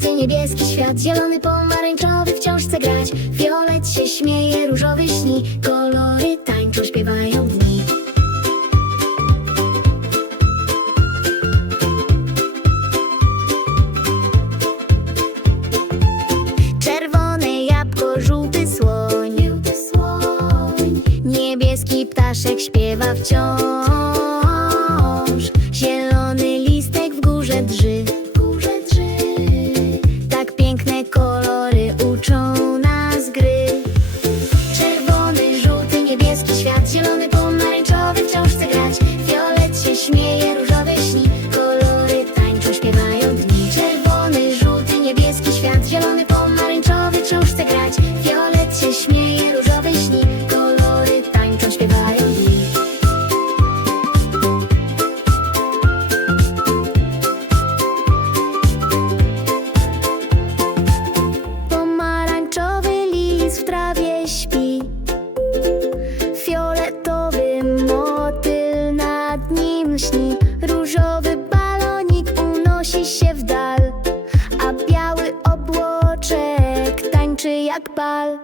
niebieski świat Zielony, pomarańczowy wciąż chce grać. Fiolet się śmieje, różowy śni Kolory tańczą, śpiewają dni. Czerwone jabłko, żółty Żółty słoń. Niebieski ptaszek śpiewa wciąż tańczy jak bal.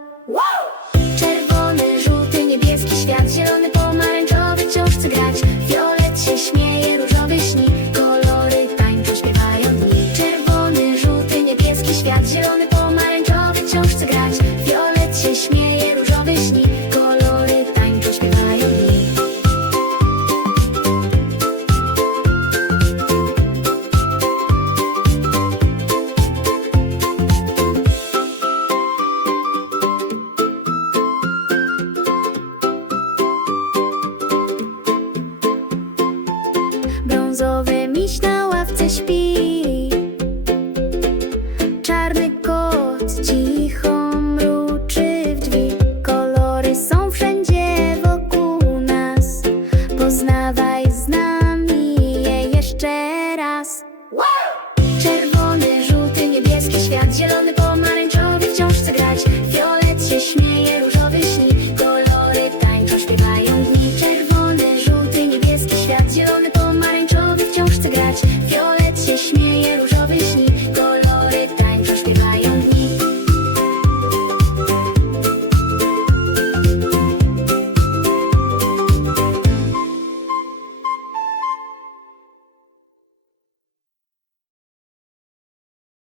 Czerwony, żółty, niebieski świat Zielony, pomarańczowy wciąż chce grać. Fiolet się śmieje, różowy śni Kolory tańczą, śpiewają dni. Czerwony, żółty, niebieski świat Zielony, pomarańczowy wciąż chce grać. Fiolet się śmieje brązowy miś na ławce śpi. Czarny kot cicho mruczy w drzwi. Kolory są wszędzie wokół nas. Poznawaj z nami je jeszcze raz. Czerwony